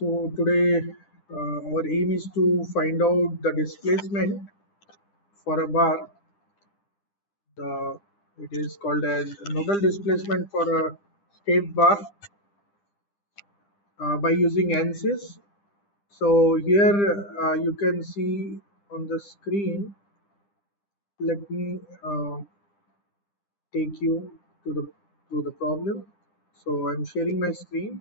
So today our aim is to find out the displacement for a bar. It is called as nodal displacement for a state bar by using ANSYS. So here you can see on the screen. Let me take you to the problem. So I'm sharing my screen.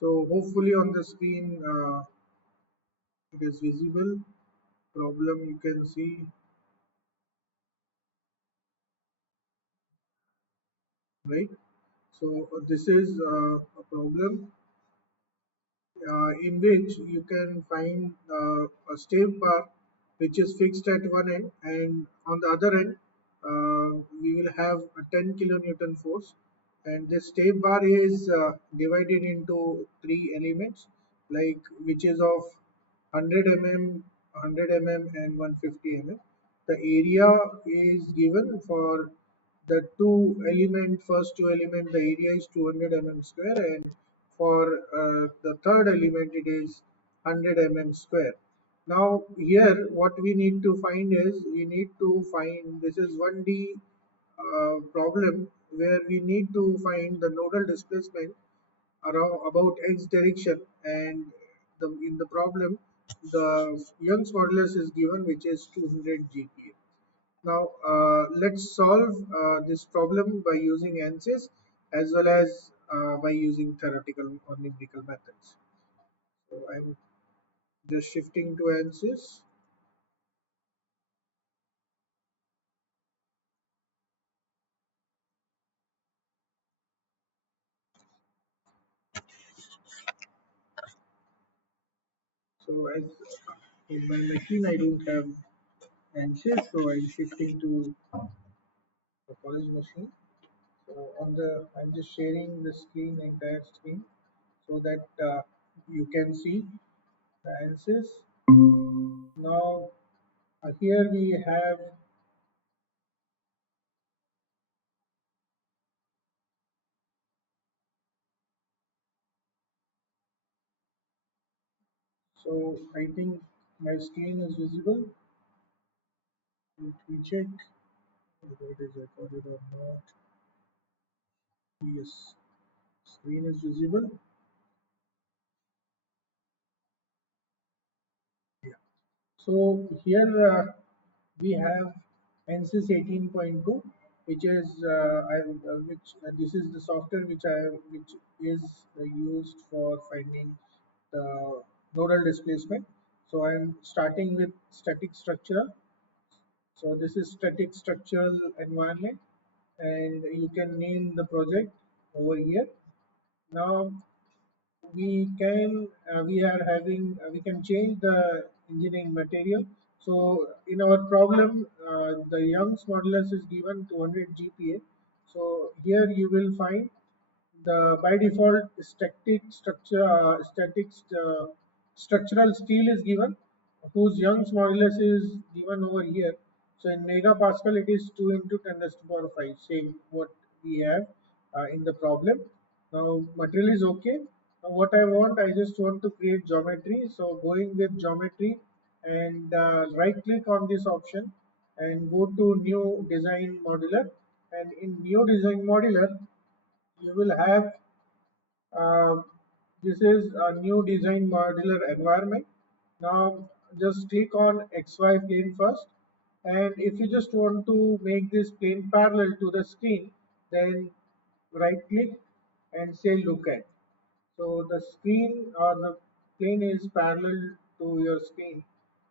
So hopefully on the screen it is visible. Problem you can see, right? So this is a problem in which you can find a stave bar which is fixed at one end, and on the other end we will have a 10 kilonewton force, and this stave bar is divided into three elements, like which is of 100 mm, 100 mm and 150 mm. The area is given for the first two element, the area is 200 mm square, and for the third element, it is 100 mm square. Now, here, what we need to find is we need to find this is 1D problem where we need to find the nodal displacement around about x direction, and in the problem the Young's modulus is given, which is 200 GPa. Now let's solve this problem by using ANSYS as well as by using theoretical or numerical methods. So I'm just shifting to ANSYS. So as in my machine I don't have ANSYS, so I'm shifting to the college machine. So I'm just sharing the screen, entire screen, so that you can see the ANSYS. Now here we have. So I think my screen is visible. Let me check whether it is recorded or not. Yes, screen is visible. Yeah. So here we have ANSYS 18.2, which is this is the software which is used for finding the nodal displacement. So I'm starting with static structure. So this is static structural environment, and you can name the project over here. Now we can change the engineering material. So in our problem, the Young's modulus is given 200 GPa. So here you will find the by default structural steel is given, whose Young's modulus is given over here. So in megapascal, it is 2 into 10 raised to power 5, same what we have in the problem. Now material is okay. Now what I want, I just want to create geometry. So going with geometry, and right click on this option and go to new design modular. And in new design modular, you will have uh, this is a new design modular environment. Now just click on XY plane first, and if you just want to make this plane parallel to the screen, then right click and say look at. So the screen or the plane is parallel to your screen,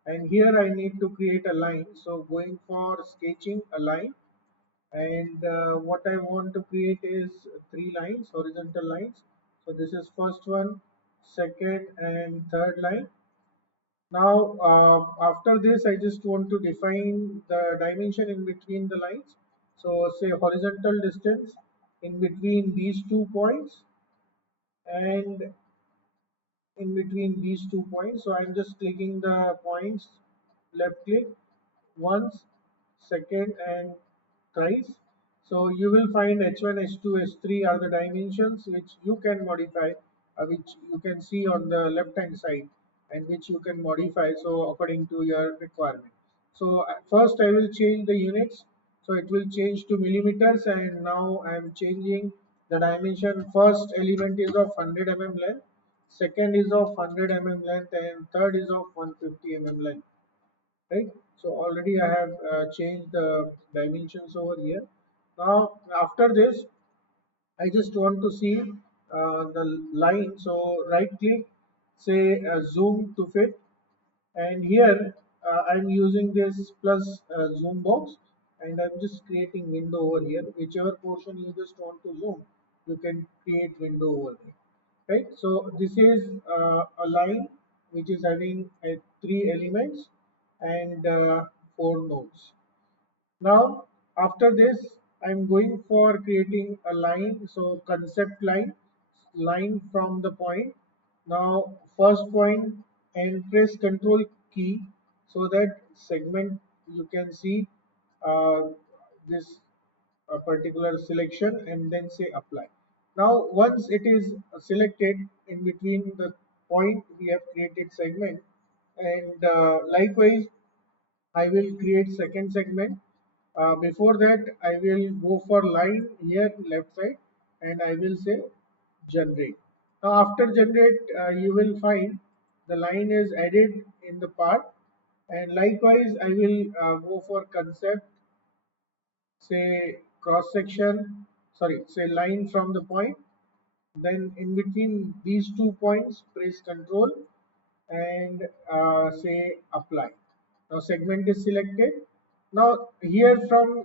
and here I need to create a line. So going for sketching a line, and what I want to create is three lines, horizontal lines. So this is first one, second and third line. Now after this I just want to define the dimension in between the lines. So say horizontal distance in between these 2 points, and in between these 2 points. So I'm just clicking the points, left click once, second, and thrice. So you will find H1, H2, H3 are the dimensions which you can modify, which you can see on the left hand side, and which you can modify so according to your requirement. So first I will change the units. So it will change to millimeters, and now I am changing the dimension. First element is of 100 mm length, second is of 100 mm length, and third is of 150 mm length, right? So already I have changed the dimensions over here. Now after this, I just want to see the line. So right click, say zoom to fit, and here I'm using this plus zoom box, and I'm just creating window over here. Whichever portion you just want to zoom, you can create window over there, right? So this is a line which is having three elements and four nodes. Now after this, I'm going for creating a line. So concept line from the point. Now first point, and press Control key so that segment you can see this particular selection, and then say apply. Now once it is selected, in between the point we have created segment, and likewise I will create second segment. Before that, I will go for line here left side, and I will say generate. Now after generate, you will find the line is added in the part, and likewise I will go for concept, say cross section, sorry, say line from the point. Then in between these 2 points, press Control and say apply. Now segment is selected. Now here from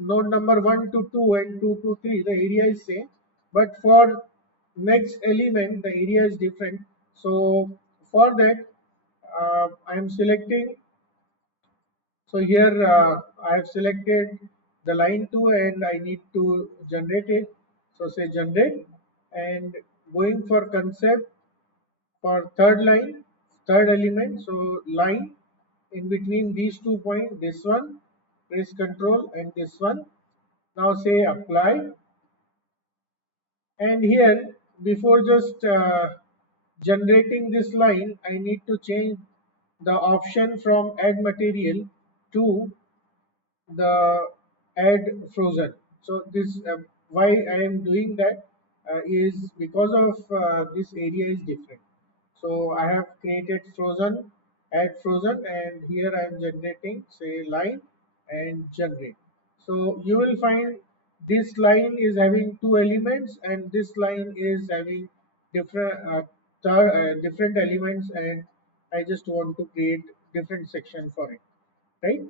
node number 1 to 2 and 2 to 3, the area is same, but for next element the area is different. So for that, I am selecting. So here I have selected the line 2 and I need to generate it. So say generate, and going for concept for third line, third element. So line in between these 2 points, this one, press Control, and this one. Now say apply, and here before just generating this line, I need to change the option from add material to the add frozen. So this why I am doing that is because of this area is different. So I have created frozen, add frozen, and here I am generating say line and generate. So you will find this line is having two elements, and this line is having different elements, and I just want to create different section for it, right?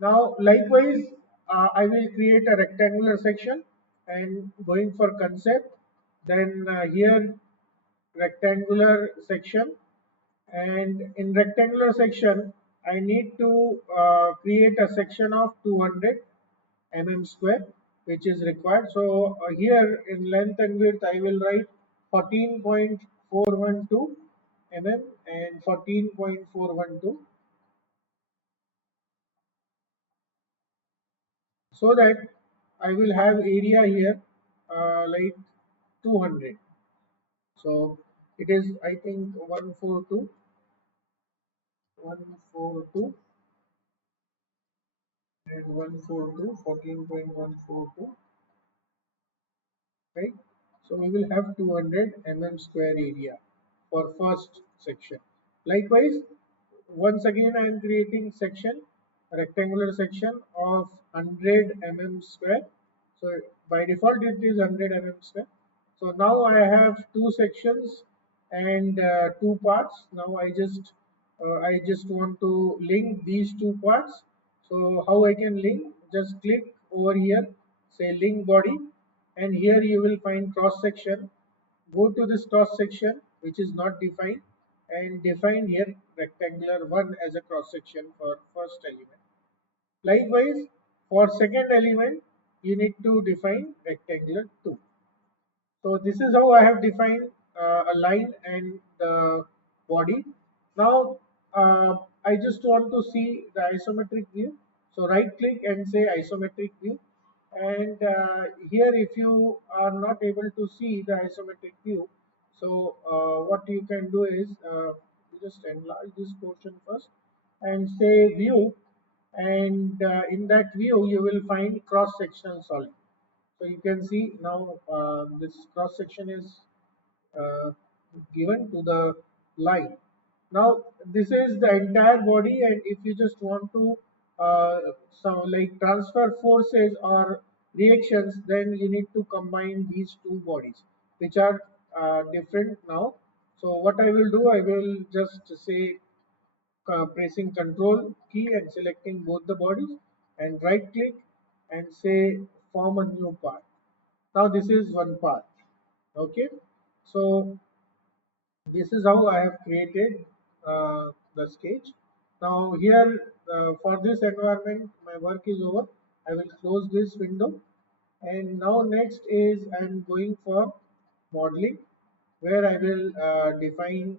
Now, likewise, I will create a rectangular section, and going for concept, then here rectangular section, and in rectangular section, I need to create a section of 200 mm square, which is required. So here in length and width, I will write 14.412 mm and 14.412, so that I will have area here like 200. So it is, I think, 142, 142 and 142, 14.142, right? So we will have 200 mm square area for first section. Likewise, once again I am creating section, a rectangular section of 100 mm square. So by default it is 100 mm square. So now I have two sections and two parts. Now I just want to link these two parts. So how I can link? Just click over here, say link body, and here you will find cross section. Go to this cross section which is not defined, and define here rectangular 1 as a cross section for first element. Likewise, for second element, you need to define rectangular 2. So this is how I have defined a line and the body. Now I just want to see the isometric view. So right click and say isometric view. And here if you are not able to see the isometric view, so what you can do is you just enlarge this portion first and say view, and in that view you will find cross sectional solid. So you can see now this cross section is uh, given to the line. Now this is the entire body, and if you just want to like transfer forces or reactions, then you need to combine these two bodies, which are different now. So what I will do, I will just say pressing control key and selecting both the bodies, and right click and say form a new part. Now this is one part. Okay, so this is how I have created the sketch. Now here for this environment my work is over. I will close this window, and now next is I am going for modeling, where I will define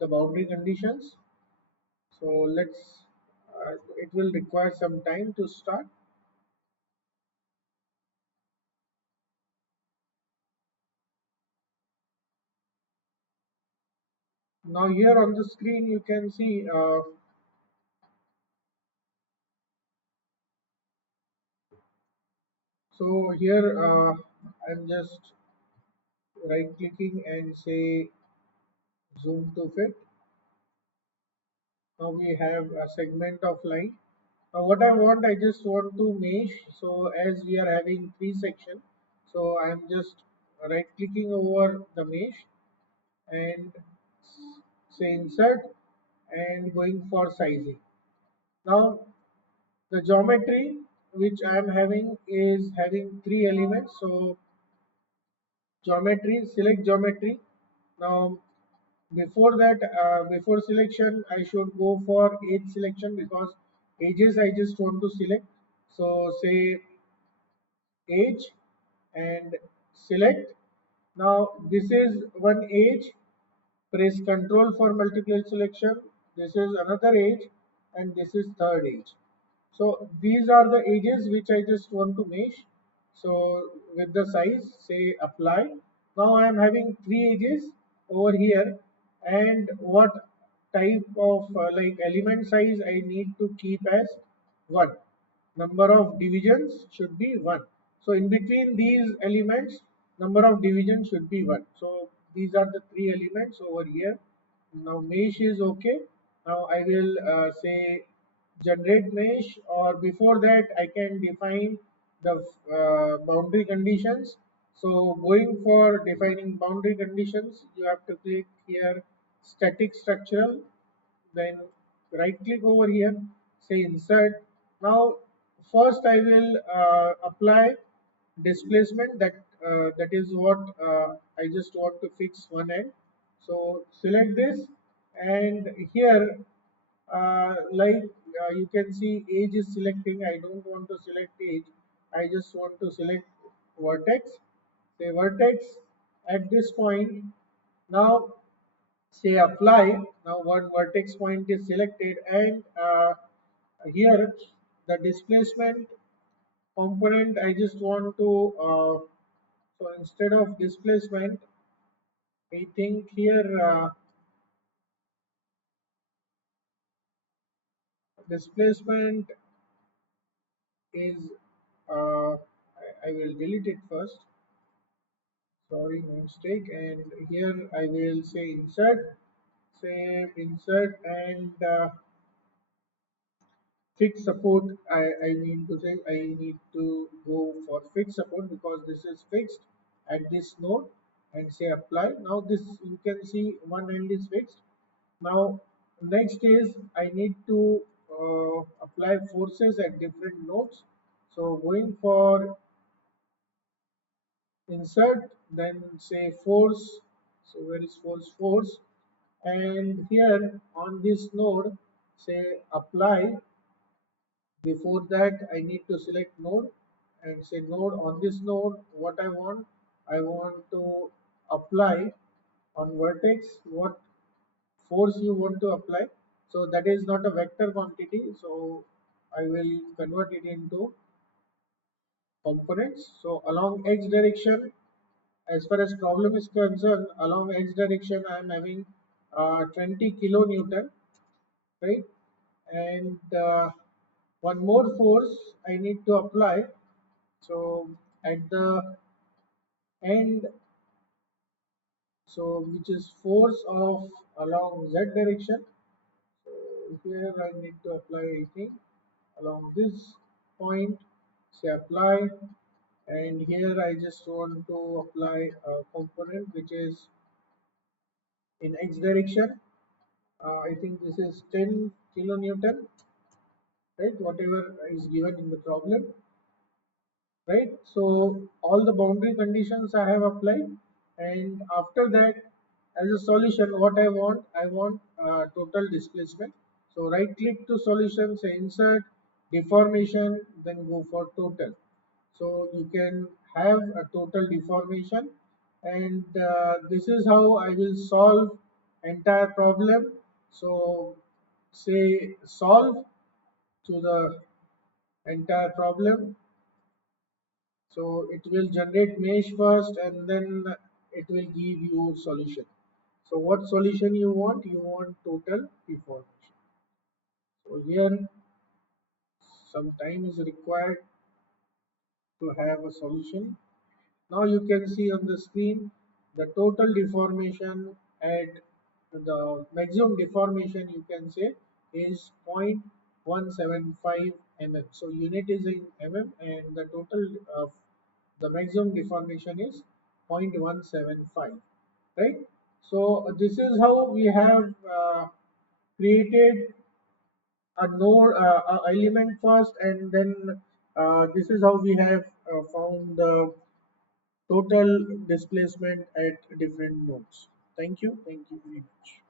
the boundary conditions. So let's it will require some time to start. Now here on the screen you can see so here I'm just right clicking and say zoom to fit. Now we have a segment of line. Now what I want, I just want to mesh. So as we are having three section, so I'm just right clicking over the mesh and say insert and going for sizing. Now the geometry which I am having is having three elements. So geometry, select geometry. Now before that, before selection I should go for edge selection, because edges I just want to select. So say edge and select. Now this is one edge, press control for multiple selection. This is another edge, and this is third edge. So these are the edges which I just want to mesh. So with the size, say apply. Now I am having three edges over here, and what type of like element size I need to keep as 1. Number of divisions should be 1. So in between these elements, number of divisions should be 1. So these are the three elements over here. Now mesh is okay. Now I will say generate mesh, or before that I can define the boundary conditions. So going for defining boundary conditions, you have to click here static structural, then right click over here, say insert. Now first I will apply displacement, that is what I just want to fix one end. So select this, and here you can see edge is selecting. I don't want to select edge, I just want to select vertex. Say vertex at this point. Now say apply. Now one vertex point is selected, and here the displacement component I just want to so instead of displacement, I think here displacement is I will delete it first. Sorry, my mistake. And here I will say insert, say insert, and fixed support. I need to say I need to go for fixed support, because this is fixed at this node, and say apply. Now this you can see one end is fixed. Now next is I need to apply forces at different nodes. So going for insert, then say force. So where is force, and here on this node say apply. Before that I need to select node and say node. On this node what I want to apply on vertex what force you want to apply. So that is not a vector quantity, so I will convert it into components. So along x direction, as far as problem is concerned, along x direction I am having 20 kilonewton, right? And one more force I need to apply. So at the end, so which is force of along z direction. So here I need to apply, I think, along this point, say apply, and here I just want to apply a component which is in x direction. I think this is 10 kilonewton, right? Whatever is given in the problem, right? So all the boundary conditions I have applied, and after that, as a solution, what I want total displacement. So right click to solution, say insert deformation, then go for total. So you can have a total deformation, and this is how I will solve entire problem. So say solve to the entire problem. So it will generate mesh first, and then it will give you solution. So what solution you want? You want total deformation. So here some time is required to have a solution. Now you can see on the screen the total deformation at the maximum deformation, you can say, is 0.175 mm. So unit is in mm, and the total of the maximum deformation is 0.175, right? So this is how we have created a node element first, and then this is how we have found the total displacement at different nodes. Thank you very much.